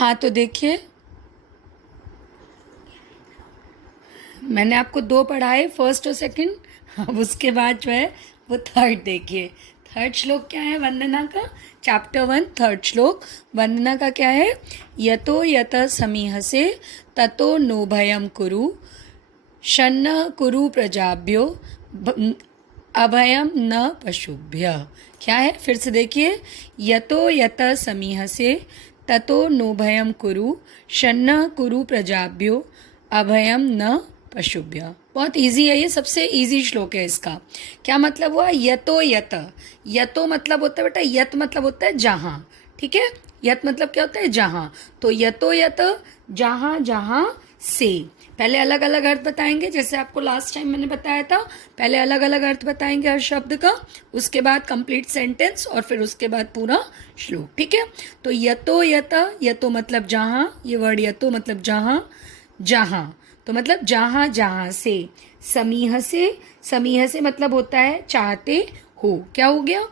हाँ तो देखिए, मैंने आपको दो पढ़ाए, फर्स्ट और सेकंड। अब उसके बाद जो है वो थर्ड देखिए। थर्ड श्लोक क्या है वंदना का? चैप्टर 1 थर्ड श्लोक वंदना का क्या है? यतो यतः समीहसे ततो नो भयम कुरु शन्न कुरु प्रजाभ्यो अभयम न पशुभ्य। क्या है फिर से देखिए, यतो यतः समीहसे ततो नो भयम कुरु शन्न कुरु प्रजाभ्यो अभयम न पशुभ्य। बहुत इजी है, ये सबसे इजी श्लोक है इसका। क्या मतलब हुआ? यतो यत, यतो मतलब होता है बेटा, यत मतलब होता है जहाँ, ठीक है। यत मतलब क्या होता है? जहाँ। तो यतो यत जहाँ जहाँ से। पहले अलग अलग अर्थ बताएंगे, जैसे आपको लास्ट टाइम मैंने बताया था। पहले अलग अलग अर्थ बताएंगे हर शब्द का, उसके बाद कंप्लीट सेंटेंस और फिर उसके बाद पूरा श्लोक, ठीक है। तो यतो यत, यतो मतलब जहाँ, ये वर्ड यतो मतलब जहाँ, जहाँ तो मतलब जहाँ जहाँ से। समीह से, समीह से मतलब होता है चाहते हो। क्या हो गया?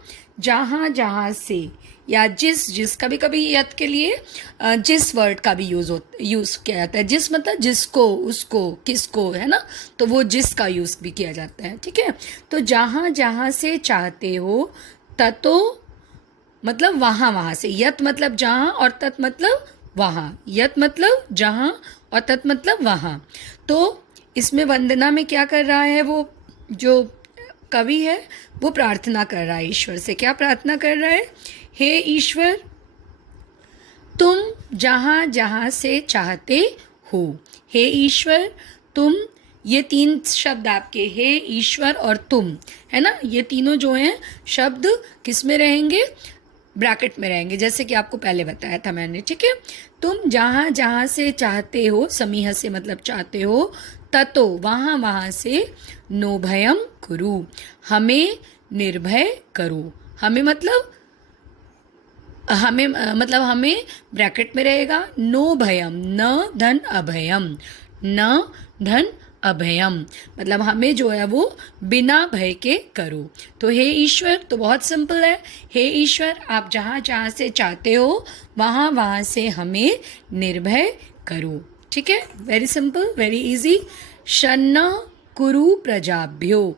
जहाँ जहाँ से या जिस जिस, कभी कभी यत के लिए जिस वर्ड का भी यूज़ किया जाता है। जिस मतलब जिसको, उसको, किसको, है ना। तो वो जिस का यूज़ भी किया जाता है, ठीक है। तो जहाँ जहाँ से चाहते हो, ततो मतलब वहाँ वहाँ से। यत मतलब जहाँ और तत् मतलब वहाँ। यत मतलब जहाँ और तत् मतलब वहाँ। तो इसमें वंदना में क्या कर रहा है वो जो कवि है? वो प्रार्थना कर रहा है ईश्वर से। क्या प्रार्थना कर रहा है? हे ईश्वर, तुम जहाँ जहाँ से चाहते हो। हे ईश्वर तुम, ये तीन शब्द आपके, हे ईश्वर और तुम, है ना, ये तीनों जो हैं शब्द किस में रहेंगे? ब्रैकेट में रहेंगे, जैसे कि आपको पहले बताया था मैंने, ठीक है। तुम जहाँ जहाँ से चाहते हो, समीह से मतलब चाहते हो, ततो वहाँ वहाँ से, नो भयम कुरु हमें निर्भय करो। हमें मतलब हमें मतलब हमें ब्रैकेट में रहेगा नो भयम, न धन अभयम, न धन अभयम मतलब हमें जो है वो बिना भय के करो। तो हे ईश्वर, तो बहुत सिंपल है। हे ईश्वर, आप जहाँ जहाँ से चाहते हो वहाँ वहाँ से हमें निर्भय करो, ठीक है। Very simple, very easy. शन्ना कुरु प्रजाभ्यो।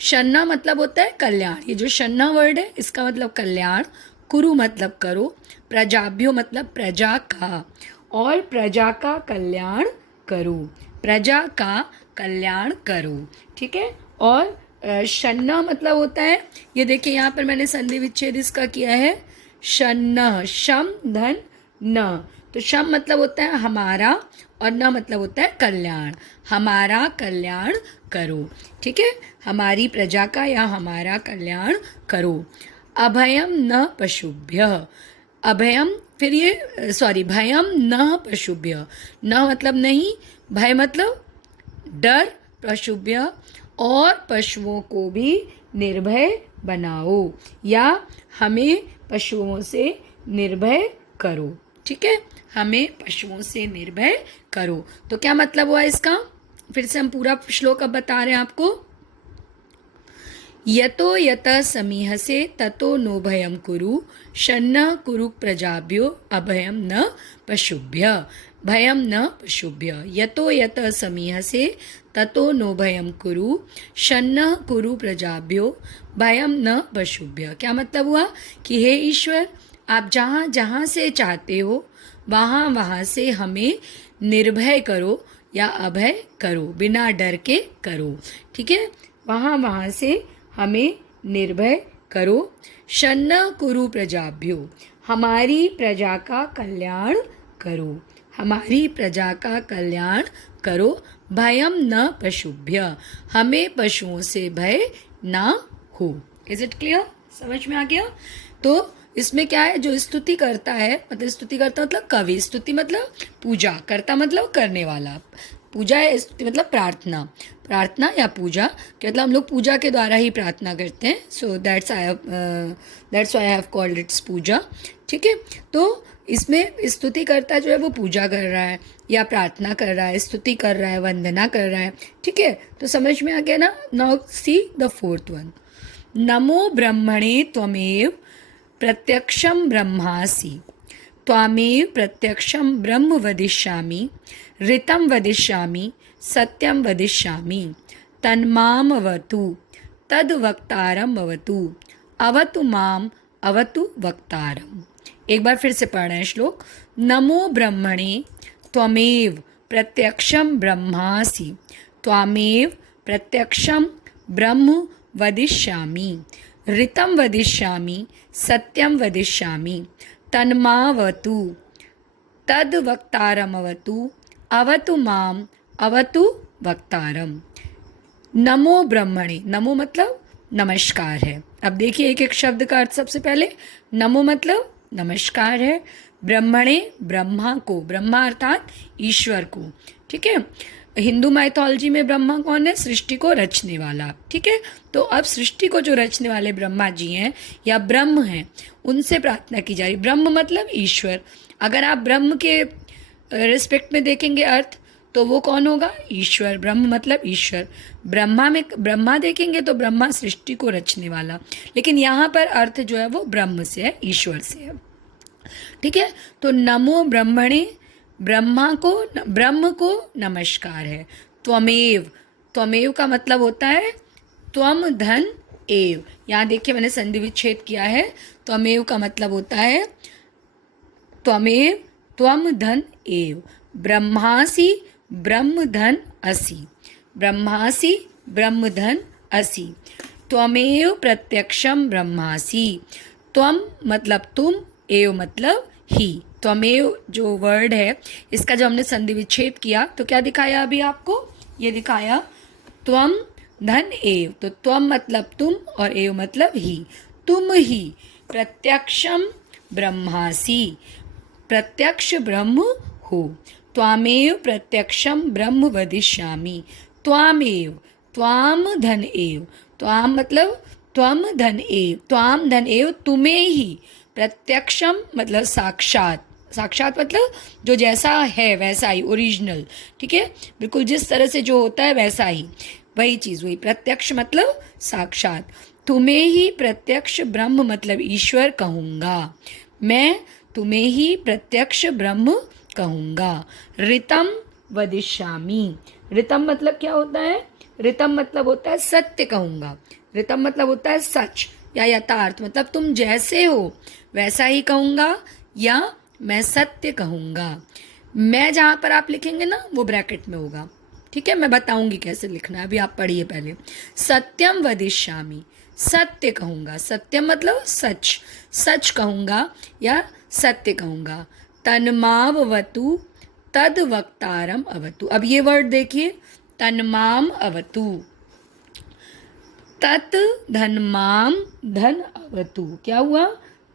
शन्ना मतलब होता है कल्याण। ये जो शन्ना वर्ड है इसका मतलब कल्याण, कुरु मतलब करो, प्रजाभ्यो मतलब प्रजा का, और प्रजा का कल्याण करो। प्रजा का कल्याण करो, ठीक है। और शन्ना मतलब होता है, ये देखिए यहाँ पर मैंने संधि विच्छेद इसका किया है, शन्न, शम धन न। तो शम मतलब होता है हमारा और न मतलब होता है कल्याण। हमारा कल्याण करो, ठीक है। हमारी प्रजा का या हमारा कल्याण करो। अभयम न पशुभ्य। अभयम, फिर ये सॉरी, भयम न पशुभ्य। न मतलब नहीं, भय मतलब डर, पशुभ्य और पशुओं को भी निर्भय बनाओ या हमें पशुओं से निर्भय करो, ठीक है। हमें पशुओं से निर्भय करो। तो क्या मतलब हुआ इसका? फिर से हम पूरा श्लोक अब बता रहे हैं आपको। यतो यतः समीहसे ततो नो भयम कुरु शन्न कुरु प्रजाभ्यो अभयम न पशुभ्य। भयम न पशुभ्य। यतो यतः समीहसे ततो नो भयम कुरु शन्न कुरु प्रजाभ्यो भयम न पशुभ्य। क्या मतलब हुआ कि हे ईश्वर, आप जहाँ जहाँ से चाहते हो वहाँ वहाँ से हमें निर्भय करो या अभय करो, बिना डर के करो, ठीक है। वहाँ वहाँ से हमें निर्भय करो। शन्न कुरु प्रजाभ्यो, हमारी प्रजा का कल्याण करो। हमारी प्रजा का कल्याण करो। भयम न पशुभ्य, हमें पशुओं से भय ना हो। Is it clear? समझ में आ गया? तो इसमें क्या है, जो स्तुति करता है, मतलब स्तुति करता मतलब कवि, स्तुति मतलब पूजा करता मतलब करने वाला, पूजा है स्तुति मतलब प्रार्थना, प्रार्थना या पूजा कि मतलब हम लोग पूजा के द्वारा ही प्रार्थना करते हैं। So that's why I have called its puja, ठीक है। तो इसमें स्तुति करता जो है वो पूजा कर रहा है या प्रार्थना कर रहा है, स्तुति कर रहा है, वंदना कर रहा है, ठीक है। तो समझ में आ गया ना? Now see the fourth one. नमो ब्रह्मणे त्वमेव प्रत्यक्षम ब्रह्मासि त्वामेव प्रत्यक्षं ब्रह्म वदिष्यामि, ऋतं वदिष्यामि, सत्यं वदिष्यामि, तन्मामवतु, तद्वक्तारम् अवतु, अवतु माम, अवतु वक्तारम। एक बार फिर से पढ़ रहे हैं श्लोक। नमो ब्रह्मणे त्वमेव प्रत्यक्षं ब्रह्मासि, त्वामेव प्रत्यक्षं ब्रह्म वदिष्यामि, ऋतं वदिष्यामि, सत्यं वदिष्यामि, तन्मावतु, तद्वक्तारमवतु, अवतु माम, अवतु वक्तारम। नमो ब्रह्मणे, नमो मतलब नमस्कार है। अब देखिए एक एक शब्द का अर्थ। सबसे पहले नमो मतलब नमस्कार है, ब्रह्मणे ब्रह्मा को, ब्रह्मा अर्थात ईश्वर को, ठीक है। हिंदू माइथोलॉजी में ब्रह्मा कौन है? सृष्टि को रचने वाला, ठीक है। तो अब सृष्टि को जो रचने वाले ब्रह्मा जी हैं या ब्रह्म हैं, उनसे प्रार्थना की जा रही। ब्रह्म मतलब ईश्वर। अगर आप ब्रह्म के रिस्पेक्ट में देखेंगे अर्थ, तो वो कौन होगा? ईश्वर। ब्रह्म मतलब ईश्वर। ब्रह्मा में ब्रह्मा देखेंगे तो ब्रह्मा सृष्टि को रचने वाला, लेकिन यहाँ पर अर्थ जो है वो ब्रह्म से है, ईश्वर से है, ठीक है। तो नमो ब्रह्मणे, ब्रह्म को नमस्कार है। त्वमेव, त्वमेव का मतलब होता है त्वम धन एव। यहाँ देखिए मैंने संधि विच्छेद किया है। त्वमेव का मतलब होता है त्वमेव, त्वम धन एव, ब्रह्मासि ब्रह्म धन असि, ब्रह्मासि ब्रह्म धन असि, त्वमेव प्रत्यक्षम ब्रह्मासि। त्वम मतलब तुम, एव मतलब ही। त्वमेव जो वर्ड है, इसका जो हमने संधि विच्छेद किया तो क्या दिखाया अभी आपको? ये दिखाया त्वम धन एव। तो त्वम मतलब तुम और एव मतलब ही। तुम ही प्रत्यक्षम ब्रह्मासि, प्रत्यक्ष ब्रह्म हो। त्वामेव प्रत्यक्षम ब्रह्म वदिष्यामि, त्वामेव, त्वाम धन एव, त्वाम मतलब त्वम धन एव, त्वाम धन एव, तुम्हें ही, प्रत्यक्षम मतलब साक्षात, साक्षात मतलब जो जैसा है वैसा ही, ओरिजिनल, ठीक है, बिल्कुल जिस तरह से जो होता है वैसा ही, वही चीज़ हुई। प्रत्यक्ष मतलब साक्षात। तुम्हें ही प्रत्यक्ष ब्रह्म मतलब ईश्वर कहूँगा, मैं तुम्हें ही प्रत्यक्ष ब्रह्म कहूँगा। ऋतम वदिष्यामि, ऋतम मतलब क्या होता है? ऋतम मतलब होता है सत्य कहूँगा। ऋतम मतलब होता है सच या यथार्थ, मतलब तुम जैसे हो वैसा ही कहूँगा या मैं सत्य कहूँगा। मैं जहाँ पर आप लिखेंगे ना वो ब्रैकेट में होगा, ठीक है। मैं बताऊँगी कैसे लिखना है, अभी आप पढ़िए पहले। सत्यम वदिष्यामि, सत्य कहूँगा। सत्यम मतलब सच, सच कहूँगा या सत्य कहूँगा। तन्मावतु, तद वक्तारम अवतु। अब ये वर्ड देखिए, तन्माम अवतु, तत् धनमाम धन अवतु। क्या हुआ?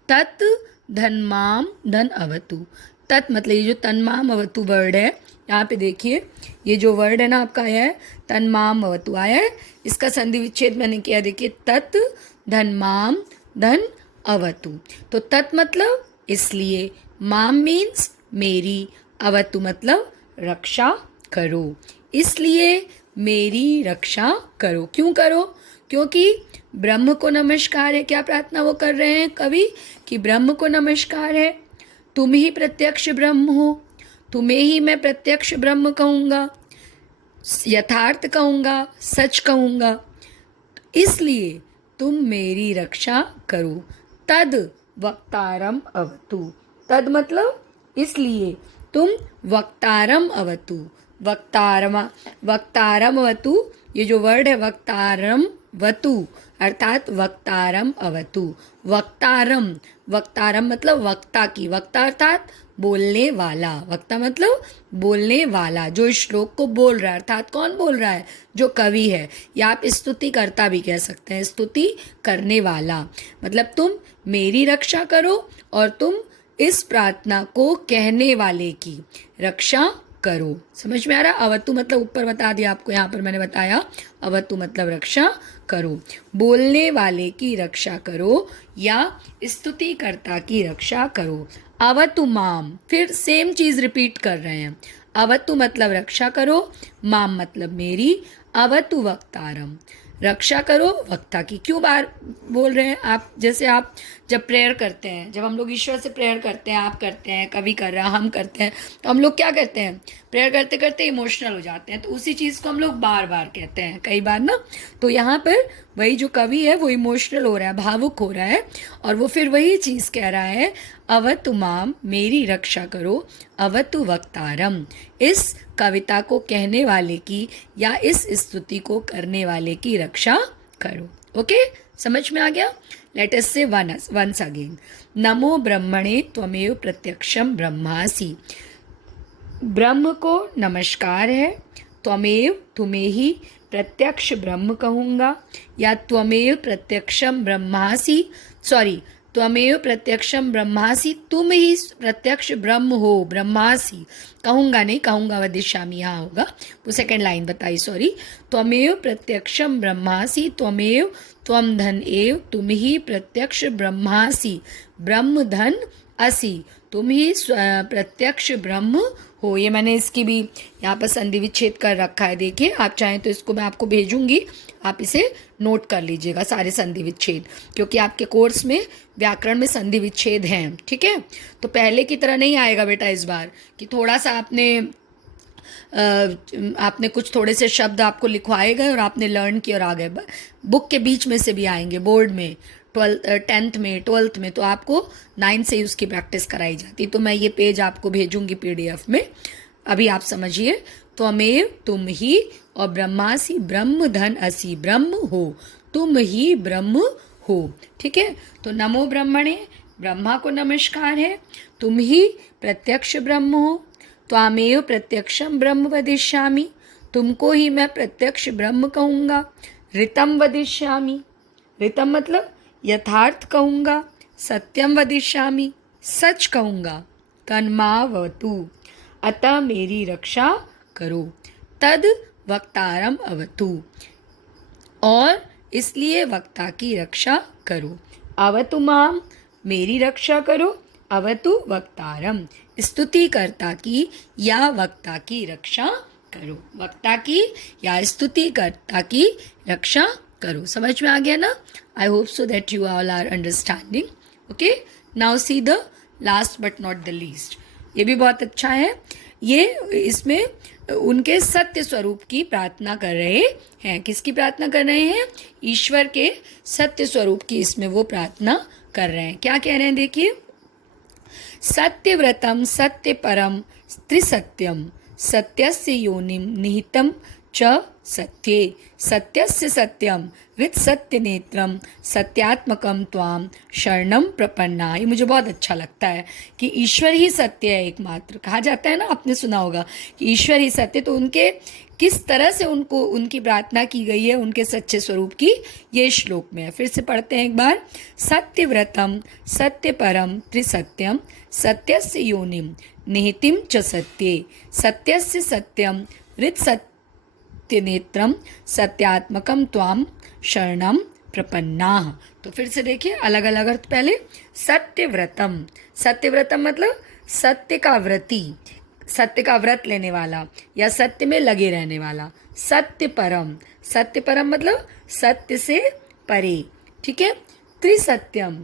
तत् धनमाम धन अवतु। तत् मतलब ये जो तन्माम अवतु वर्ड है, यहाँ पे देखिए ये जो वर्ड है ना आपका आया है तन्माम अवतु आया है, इसका संधि विच्छेद मैंने किया, देखिए तत् धनमाम धन अवतु। तो तत् मतलब इसलिए, माम मीन्स मेरी, अवतु मतलब रक्षा करो, इसलिए मेरी रक्षा करो। क्यों करो? क्योंकि ब्रह्म को नमस्कार है। क्या प्रार्थना वो कर रहे हैं कवि? कि ब्रह्म को नमस्कार है, तुम ही प्रत्यक्ष ब्रह्म हो, तुम्हें ही मैं प्रत्यक्ष ब्रह्म कहूँगा, यथार्थ कहूँगा, सच कहूँगा, इसलिए तुम मेरी रक्षा करो। तद वक्तारम अवतु, तद मतलब इसलिए, तुम वक्तारम अवतु, वक्तारम अवतु, ये जो वर्ड है वक्तारम वतु अर्थात वक्तारम अवतु। वक्तारम, वक्तारम मतलब वक्ता की, वक्ता अर्थात बोलने वाला, वक्ता मतलब बोलने वाला, जो इस श्लोक को बोल रहा है, अर्थात कौन बोल रहा है? जो कवि है, या आप स्तुति करता भी कह सकते हैं, स्तुति करने वाला। मतलब तुम मेरी रक्षा करो और तुम इस प्रार्थना को कहने वाले की रक्षा करो। समझ में आ रहा? अवतु मतलब ऊपर बता दिया आपको, यहाँ पर मैंने बताया अवतु मतलब रक्षा करो, बोलने वाले की रक्षा करो या स्तुतिकर्ता की रक्षा करो। अवतु माम, फिर सेम चीज़ रिपीट कर रहे हैं। अवतु मतलब रक्षा करो, माम मतलब मेरी, अवतु वक्तारम, रक्षा करो वक्ता की। क्यों बार बोल रहे हैं आप? जैसे आप जब प्रेयर करते हैं, जब हम लोग ईश्वर से प्रेयर करते हैं, आप करते हैं, कभी कर रहा, हम करते हैं, तो हम लोग क्या करते हैं? प्रेयर करते करते इमोशनल हो जाते हैं, तो उसी चीज़ को हम लोग बार बार कहते हैं कई बार ना। तो यहाँ पर वही जो कवि है वो इमोशनल हो रहा है, भावुक हो रहा है, और वो फिर वही चीज़ कह रहा है, अवतु माम, मेरी रक्षा करो, अवतु वक्तारम, इस कविता को कहने वाले की या इस स्तुति को करने वाले की रक्षा करो। ओके, समझ में आ गया? लेट अस से वंस अगेन। नमो ब्रह्मणे त्वमेव प्रत्यक्षम ब्रह्मासि। ब्रह्म को नमस्कार है। त्वमेव, तुम्हें ही प्रत्यक्ष ब्रह्म कहूँगा, या त्वमेव प्रत्यक्षम ब्रह्मासि, सॉरी, त्वमेव प्रत्यक्षम ब्रह्मासि, तुम ही प्रत्यक्ष ब्रह्म हो, ब्रह्मासि कहूँगा नहीं, कहूँगा वदिष्यामि यहाँ होगा, वो सेकंड लाइन बताई, सॉरी। त्वमेव प्रत्यक्षम ब्रह्मासि, त्वमेव, त्वम धन एव, तुम ही प्रत्यक्ष ब्रह्मासि, ब्रह्म धन असि, तुम ही प्रत्यक्ष ब्रह्म हो। ये मैंने इसकी भी यहाँ पर संधि विच्छेद कर रखा है, देखिए, आप चाहें तो इसको मैं आपको भेजूंगी, आप इसे नोट कर लीजिएगा सारे संधि विच्छेद, क्योंकि आपके कोर्स में व्याकरण में संधि विच्छेद हैं, ठीक है? तो पहले की तरह नहीं आएगा बेटा इस बार कि थोड़ा सा आपने कुछ थोड़े से शब्द आपको लिखवाए गए और आपने लर्न किया और आ गए। बुक के बीच में से भी आएंगे, बोर्ड में 10th में 12th में, तो आपको 9 से ही उसकी प्रैक्टिस कराई जाती। तो मैं ये पेज आपको भेजूंगी PDF में, अभी आप समझिए। त्वमेव, तुम ही, और ब्रह्मासि, ब्रह्म धन असि, ब्रह्म हो, तुम ही ब्रह्म हो, ठीक है? तो नमो ब्रह्मणे, ब्रह्मा को नमस्कार है। तुम ही प्रत्यक्ष ब्रह्म हो। त्वामेव प्रत्यक्षम ब्रह्म वदिष्यामि, तुमको ही मैं प्रत्यक्ष ब्रह्म कहूँगा। ऋतम वदिष्यामि, ऋतम मतलब यथार्थ कहूँगा। सत्यम वदिष्यामि, सच कहूँगा। तन्मावतु, अतः मेरी रक्षा करो। तद वक्तारम अवतु, और इसलिए वक्ता की रक्षा करो। अवतु माम, मेरी रक्षा करो। अवतु वक्तारम, स्तुतिकर्ता की या वक्ता की रक्षा करो। वक्ता की या स्तुतिकर्ता की रक्षा करो। समझ में आ गया ना? I hope so that you all are understanding. Okay, now see the last but not the least. ये भी बहुत अच्छा है। ये इसमें उनके सत्य स्वरूप की प्रार्थना कर रहे हैं। किसकी प्रार्थना कर रहे हैं? ईश्वर के सत्य स्वरूप की इसमें वो प्रार्थना कर रहे हैं। क्या कह रहे हैं देखिए, सत्यव्रतम सत्य परम त्रिसत्यम, सत्यस्य योनिम निहितम च सत्ये, सत्यस्य सत्यम हृत सत्य नेत्रम, सत्यात्मकम त्वाम शरणम प्रपन्ना। ये मुझे बहुत अच्छा लगता है कि ईश्वर ही सत्य है एकमात्र। कहा जाता है ना, आपने सुना होगा कि ईश्वर ही सत्य। तो उनके किस तरह से उनको उनकी प्रार्थना की गई है उनके सच्चे स्वरूप की, ये श्लोक में है। फिर से पढ़ते हैं एक बार। सत्यव्रतम सत्य परम त्रिसत्यम, सत्यस्य योनिम निहितिम च सत्ये, सत्यस्य सत्यम हृत सत्य नेत्रम, सत्यात्मकम त्वाम शरणम प्रपन्नाः। तो फिर से देखिए अलग अलग अर्थ। पहले सत्यव्रतम, सत्यव्रतम मतलब सत्य का व्रती, सत्य का व्रत लेने वाला या सत्य में लगे रहने वाला। सत्य परम, सत्य परम मतलब सत्य से परे, ठीक है? त्रिसत्यम,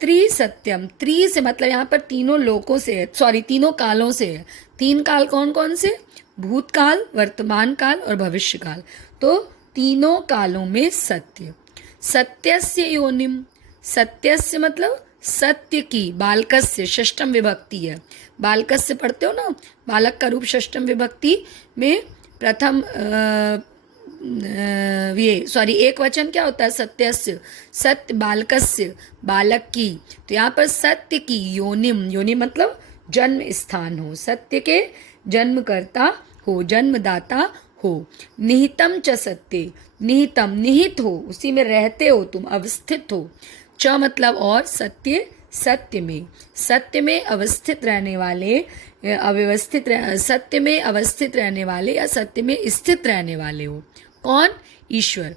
त्रिसत्यम, त्रि से मतलब यहाँ पर तीनों लोकों से है, सॉरी तीनों कालों से है। तीन काल कौन कौन से? भूतकाल, वर्तमान काल और भविष्य काल। तो तीनों कालों में सत्य। सत्यस्य योनिम, सत्यस्य मतलब सत्य की, बालकस्य षष्टम विभक्ति है। बालकस्य पढ़ते हो ना, बालक का रूप षष्टम विभक्ति में प्रथम ये सॉरी एक वचन क्या होता है? सत्यस्य, सत्य बालकस्य, बालक की। तो यहाँ पर सत्य की, योनिम, योनि मतलब जन्म स्थान हो, सत्य के जन्मकर्ता हो, जन्मदाता हो। निहितम च सत्य, निहितम निहित हो, उसी में रहते हो तुम, अवस्थित हो। च मतलब और, सत्य सत्य में, सत्य में अवस्थित रहने वाले, अव्यवस्थित सत्य में अवस्थित रहने वाले या सत्य में स्थित रहने वाले हो। कौन? ईश्वर।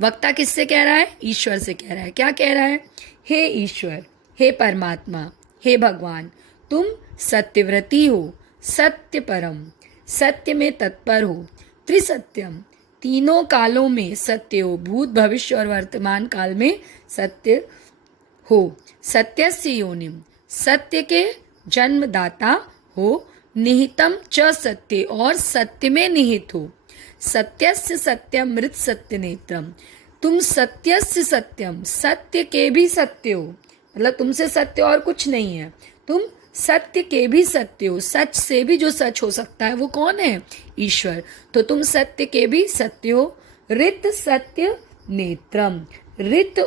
वक्ता किससे कह रहा है? ईश्वर से कह रहा है। क्या कह रहा है? हे ईश्वर, हे परमात्मा, हे भगवान, तुम सत्यव्रती हो, सत्य परम, सत्य में तत्पर हो। त्रिसत्यम, तीनों कालों में सत्य हो, भूत भविष्य और वर्तमान काल में सत्य हो। सत्यस्य योनिम, सत्य के जन्मदाता हो। निहितम च सत्य, और सत्य में निहित हो। सत्यस्य सत्यम मृत सत्य नेत्रम, तुम सत्यस्य सत्यम, सत्य के भी सत्य हो, मतलब तुमसे सत्य और कुछ नहीं है, तुम सत्य के भी सत्य हो। सच से भी जो सच हो सकता है वो कौन है? ईश्वर। तो तुम सत्य के भी सत्य हो। ऋत सत्य नेत्रम, ऋत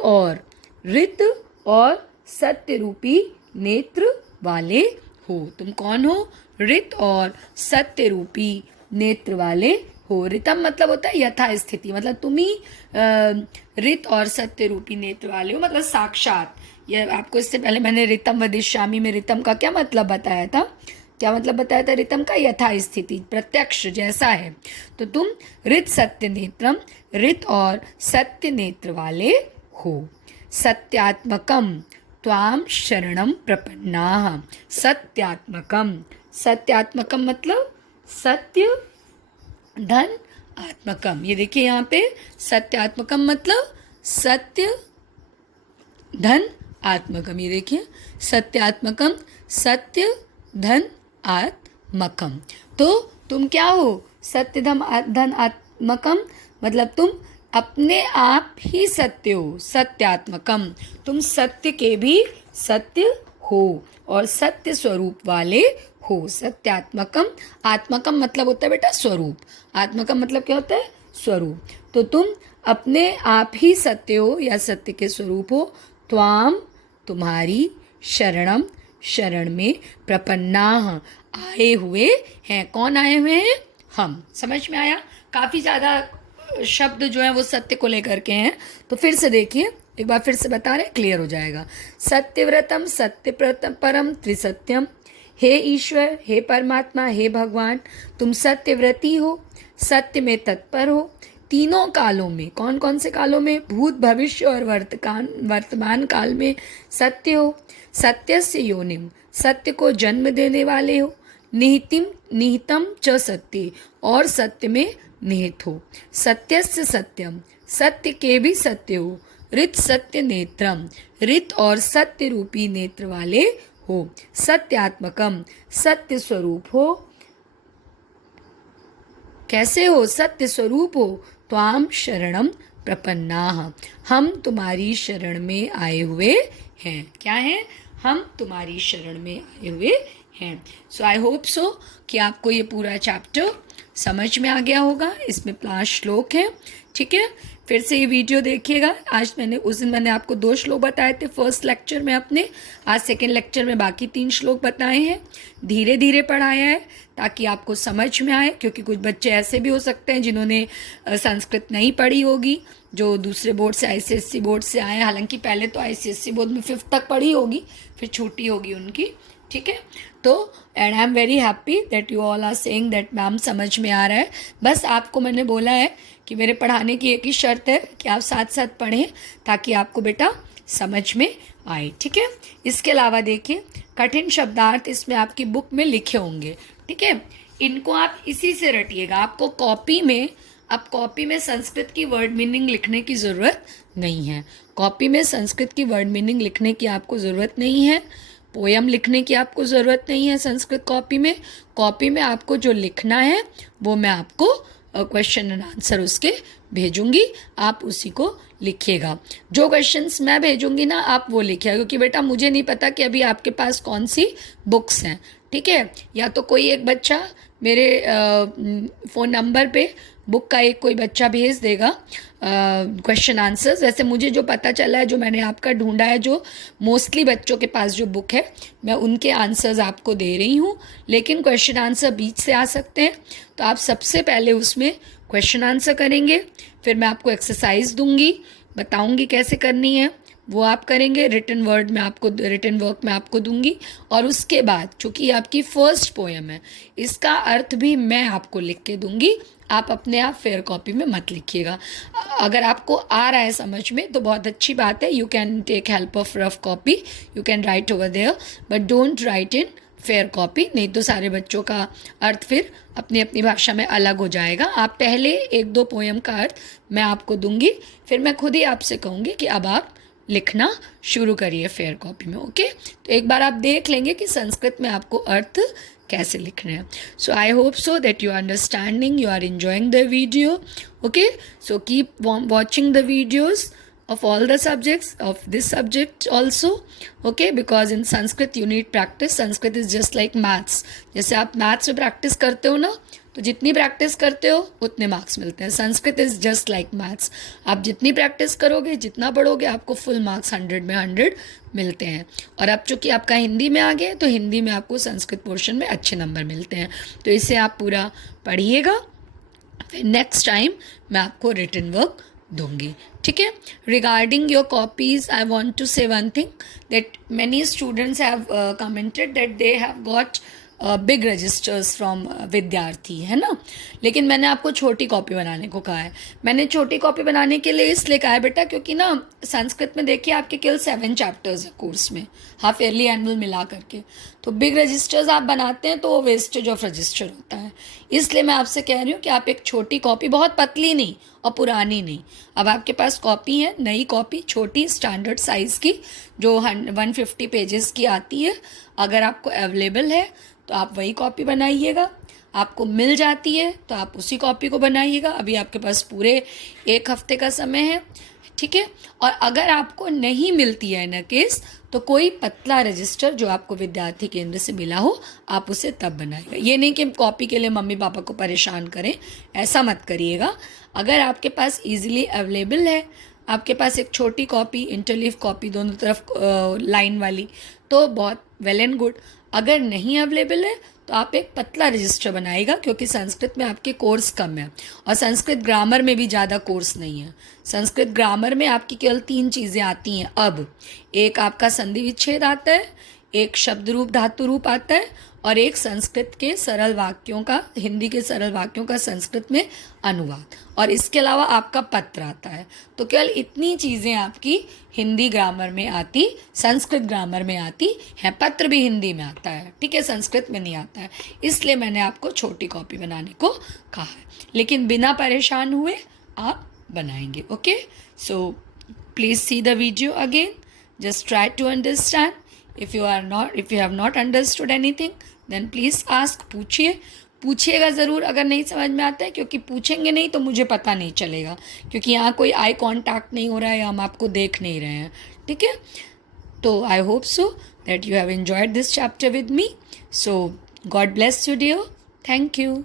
और सत्य रूपी नेत्र वाले हो। तुम कौन हो? ऋत और सत्य रूपी नेत्र वाले हो। ऋतम मतलब होता है यथा स्थिति, मतलब तुम ही ऋत और सत्य रूपी नेत्र वाले हो, मतलब साक्षात। यह आपको इससे पहले मैंने ऋतम वदिष्यामि में ऋतम का क्या मतलब बताया था? क्या मतलब बताया था ऋतम का? यथा स्थिति, प्रत्यक्ष जैसा है। तो तुम ऋत सत्य नेत्रम, ऋत और सत्य नेत्र वाले हो। सत्यात्मकम त्वाम शरणम प्रपन्नाः। सत्यात्मकम, सत्यात्मकम मतलब सत्य धन आत्मकम। ये देखिए यहाँ पे सत्यात्मकम मतलब सत्य धन आत्मकम। ये देखिए सत्यात्मकम, सत्य धन आत्मकम। तो तुम क्या हो? सत्य धन आत्मकम मतलब तुम अपने आप ही सत्य हो। सत्यात्मकम, तुम सत्य के भी सत्य हो और सत्य स्वरूप वाले हो। सत्यात्मकम, आत्मकम मतलब होता है बेटा स्वरूप। आत्मकम मतलब क्या होता है? स्वरूप। तो तुम अपने आप ही सत्य हो या सत्य के स्वरूप हो। त्वाम तुम्हारी, शरणम शरण में, प्रपन्नाः आए हुए हैं। कौन आए हुए हैं? हम। समझ में आया? काफ़ी ज़्यादा शब्द जो हैं वो सत्य को लेकर के हैं। तो फिर से देखिए, एक बार फिर से बता रहे, क्लियर हो जाएगा। सत्यव्रतम सत्य परम त्रिसत्यम, हे ईश्वर, हे परमात्मा, हे भगवान, तुम सत्यव्रती हो, सत्य में तत्पर हो। तीनों कालों में, कौन कौन से कालों में? भूत भविष्य और वर्तमान काल में सत्य हो। सत्यस्य योनिम, सत्य को जन्म देने वाले हो। निहितम च सत्य, और सत्य में निहित हो। सत्यस्य सत्यम, सत्य के भी सत्य हो। ऋत सत्य नेत्रम, ऋत और सत्य रूपी नेत्र वाले हो। सत्यात्मकम, सत्य स्वरूप हो। कैसे हो? सत्य स्वरूप हो। त्वाम शरणम प्रपन्नाः, हम तुम्हारी शरण में आए हुए हैं। क्या है? हम तुम्हारी शरण में आए हुए हैं। सो आई होप सो कि आपको ये पूरा चैप्टर समझ में आ गया होगा। इसमें 5 श्लोक हैं, ठीक है। फिर से ये वीडियो देखिएगा। आज उस दिन मैंने आपको 2 श्लोक बताए थे फर्स्ट लेक्चर में अपने। आज सेकेंड लेक्चर में बाकी 3 श्लोक बताए हैं। धीरे धीरे पढ़ाया है ताकि आपको समझ में आए, क्योंकि कुछ बच्चे ऐसे भी हो सकते हैं जिन्होंने संस्कृत नहीं पढ़ी होगी, जो दूसरे बोर्ड से ICSE बोर्ड से आए। हालांकि पहले तो ICSE बोर्ड में 5th तक पढ़ी होगी, फिर छूटी होगी उनकी, ठीक है। तो and I am very happy that you all are saying that ma'am समझ में आ रहा है। बस आपको मैंने बोला है कि मेरे पढ़ाने की एक ही शर्त है कि आप साथ साथ पढ़ें ताकि आपको बेटा समझ में आए, ठीक है। इसके अलावा देखिए, कठिन शब्दार्थ इसमें आपकी बुक में लिखे होंगे, ठीक है। इनको आप इसी से रटिएगा। आपको कॉपी में संस्कृत की वर्ड मीनिंग लिखने की ज़रूरत नहीं है। कॉपी में संस्कृत की वर्ड मीनिंग लिखने की आपको ज़रूरत नहीं है। पोयम लिखने की आपको ज़रूरत नहीं है संस्कृत कॉपी में। कॉपी में आपको जो लिखना है वो मैं आपको क्वेश्चन एंड आंसर उसके भेजूंगी, आप उसी को लिखिएगा। जो क्वेश्चंस मैं भेजूंगी ना, आप वो लिखिएगा, क्योंकि बेटा मुझे नहीं पता कि अभी आपके पास कौन सी बुक्स हैं, ठीक है। या तो कोई एक बच्चा मेरे फ़ोन नंबर पे बुक का एक कोई बच्चा भेज देगा क्वेश्चन आंसर्स। वैसे मुझे जो पता चला है, जो मैंने आपका ढूंढा है, जो मोस्टली बच्चों के पास जो बुक है, मैं उनके आंसर्स आपको दे रही हूँ। लेकिन क्वेश्चन आंसर बीच से आ सकते हैं, तो आप सबसे पहले उसमें क्वेश्चन आंसर करेंगे, फिर मैं आपको एक्सरसाइज दूंगी, बताऊंगी कैसे करनी है, वो आप करेंगे। रिटन वर्क मैं आपको दूंगी। और उसके बाद, चूँकि आपकी फर्स्ट पोएम है, इसका अर्थ भी मैं आपको लिख के दूंगी। आप अपने आप फेयर कॉपी में मत लिखिएगा। अगर आपको आ रहा है समझ में तो बहुत अच्छी बात है, you can take help of rough copy, you can write over there, but don't write in fair copy, नहीं तो सारे बच्चों का अर्थ फिर अपनी अपनी भाषा में अलग हो जाएगा। आप पहले एक दो पोएम का अर्थ मैं आपको दूंगी, फिर मैं खुद ही आपसे कहूँगी कि अब आप लिखना शुरू करिए फेयर कॉपी में। ओके, तो एक बार आप देख लेंगे कि संस्कृत में आपको अर्थ कैसे लिखने हैं। So I hope so that you are understanding, you are enjoying the video. Okay, so keep watching the videos of all the subjects, of this subject also. Okay, because in Sanskrit you need practice. Sanskrit is just like maths. जैसे आप maths में practice करते हो ना, तो जितनी practice करते हो उतने मार्क्स मिलते हैं। Sanskrit is just like maths, आप जितनी प्रैक्टिस करोगे, जितना पढ़ोगे, आपको फुल मार्क्स 100 में 100 मिलते हैं। और अब चूंकि आपका हिंदी में आ गया, तो हिंदी में आपको संस्कृत पोर्शन में अच्छे नंबर मिलते हैं। तो इसे आप पूरा पढ़िएगा, फिर नेक्स्ट टाइम मैं आपको रिटन वर्क दूंगी। ठीक है, regarding your copies I want to say one thing, that many students have commented that they have got big registers from Vidyarthi, है ना, लेकिन मैंने आपको छोटी कॉपी बनाने को कहा है। मैंने छोटी कॉपी बनाने के लिए इसलिए कहा है बेटा, क्योंकि ना संस्कृत में देखिए आपके केवल 7 चैप्टर्स है कोर्स में, हाफ ईयरली एनुअल मिला करके। तो बिग रजिस्टर्स आप बनाते हैं तो वो वेस्टेज ऑफ रजिस्टर होता है। इसलिए मैं आपसे कह रही हूँ कि आप एक छोटी कॉपी, बहुत पतली नहीं और पुरानी नहीं, अब आपके पास कॉपी है, नई कॉपी छोटी स्टैंडर्ड साइज़ की जो 150 पेजेस की आती है, अगर आपको अवेलेबल है तो आप वही कॉपी बनाइएगा। आपको मिल जाती है तो आप उसी कॉपी को बनाइएगा। अभी आपके पास पूरे 1 हफ्ते का समय है, ठीक है। और अगर आपको नहीं मिलती है न केस, तो कोई पतला रजिस्टर जो आपको विद्यार्थी केंद्र से मिला हो, आप उसे तब बनाइएगा। ये नहीं कि कॉपी के लिए मम्मी पापा को परेशान करें, ऐसा मत करिएगा। अगर आपके पास इजीली अवेलेबल है, आपके पास एक छोटी कॉपी, इंटरलीफ कॉपी दोनों तरफ लाइन वाली, तो बहुत वेल एंड गुड। अगर नहीं अवेलेबल है तो आप एक पतला रजिस्टर बनाइएगा, क्योंकि संस्कृत में आपके कोर्स कम है और संस्कृत ग्रामर में भी ज़्यादा कोर्स नहीं है। संस्कृत ग्रामर में आपकी केवल 3 चीज़ें आती हैं अब, एक आपका संधि विच्छेद आता है, एक शब्द रूप धातु रूप आता है, और एक संस्कृत के सरल वाक्यों का, हिंदी के सरल वाक्यों का संस्कृत में अनुवाद, और इसके अलावा आपका पत्र आता है। तो केवल इतनी चीज़ें आपकी हिंदी ग्रामर में आती, संस्कृत ग्रामर में आती हैं। पत्र भी हिंदी में आता है, ठीक है, संस्कृत में नहीं आता है। इसलिए मैंने आपको छोटी कॉपी बनाने को कहा है, लेकिन बिना परेशान हुए आप बनाएंगे। Okay, so please see the video again, just try to understand. if you have not understood anything, then please ask, पूछिएगा ज़रूर अगर नहीं समझ में आता है, क्योंकि पूछेंगे नहीं तो मुझे पता नहीं चलेगा, क्योंकि यहाँ कोई आई कांटेक्ट नहीं हो रहा है, हम आपको देख नहीं रहे हैं, ठीक है। तो I hope so that you have enjoyed this chapter with me. So God bless you dear, thank you.